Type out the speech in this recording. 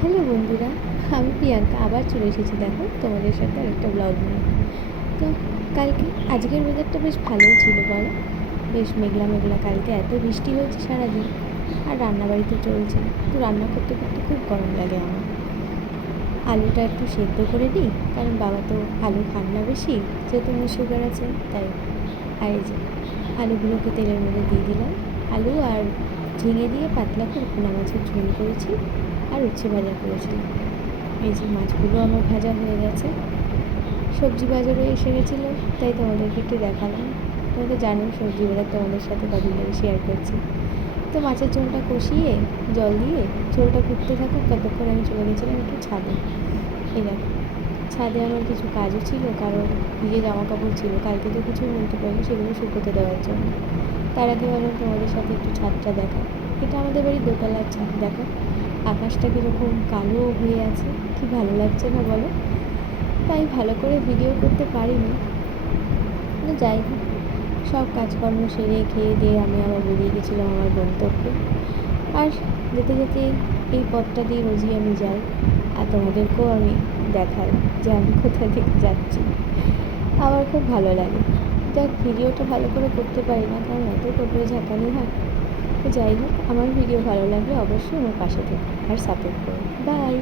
Hello বন্ধুরা, আমি প্রিয়াঙ্কা আবার চলে এসেছি দেখো তোমাদের সাথে আরেকটা ব্লগ নিয়ে। তো কালকে আজকের ওয়েদারটা বেশ ভালোই ছিল বলো। বেশ মেঘলা মেঘলা, কালকে এত বৃষ্টি হয়েছে সারাদিন। আর রান্নাবাড়িতে চলছে, তো রান্না করতে করতে খুব গরম লাগে আমার। আলুটা একটু সেদ্ধ করে নিই, কারণ বাবা তো আলু খান না বেশি, যেহেতু আমার সুগার আছে তাই। আর এই যে আলুগুলোকে তেলের মধ্যে দিয়ে দিলাম। আলু আর ঝিঙে দিয়ে পাতলা করে পোনা মাছের ঝোল করেছি, আর উচ্ছে ভাজা করেছিলাম। এই যে মাছগুলো আমার ভাজা হয়ে গেছে। সবজি বাজারও এসে গেছিলো, তাই তোমাদেরকে একটু দেখালাম। তোমরা তো জানো সবজি বাজার তোমাদের সাথে কদিন ধরে শেয়ার করছি। তো মাছের ঝোলটা কষিয়ে জল দিয়ে ঝোলটা ফুটতে থাকুক ততক্ষণ আমি চলে গেছিলাম একটু ছাদে। এই দেখো, ছাদে আমার কিছু কাজও ছিল, কারণ জামা কাপড় ছিল কালকে তো কিছুই বলতে পারিনি, সেগুলো শুকোতে দেওয়ার জন্য। তার আগে ভাবলাম তোমাদের সাথে একটু ছাদটা দেখা। এটা আমাদের বাড়ির দোতলার ছাদ, দেখো আকাশটা কীরকম কালো হয়ে আছে, কি ভালো লাগছে না বলো। তাই ভালো করে ভিডিও করতে পারিনি, কিন্তু যাই হোক, সব কাজকর্ম সেরে খেয়ে দিয়ে আমি আবার বেরিয়ে গেছিলাম আমার গন্তব্যে। আর যেতে যেতে এই পথটা দিয়ে রোজই আমি যাই, আর তোমাদেরকেও আমি দেখাই যে আমি কোথা থেকে যাচ্ছি। আমার খুব ভালো লাগে। যাক, ভিডিওটা ভালো করে করতে পারি না, কারণ এত টোটোয় ঝাঁকানি হয়। তো যাই হোক, আমার ভিডিও ভালো লাগলে অবশ্যই আমার পাশে থেকো আর সাপোর্ট করো। বাই।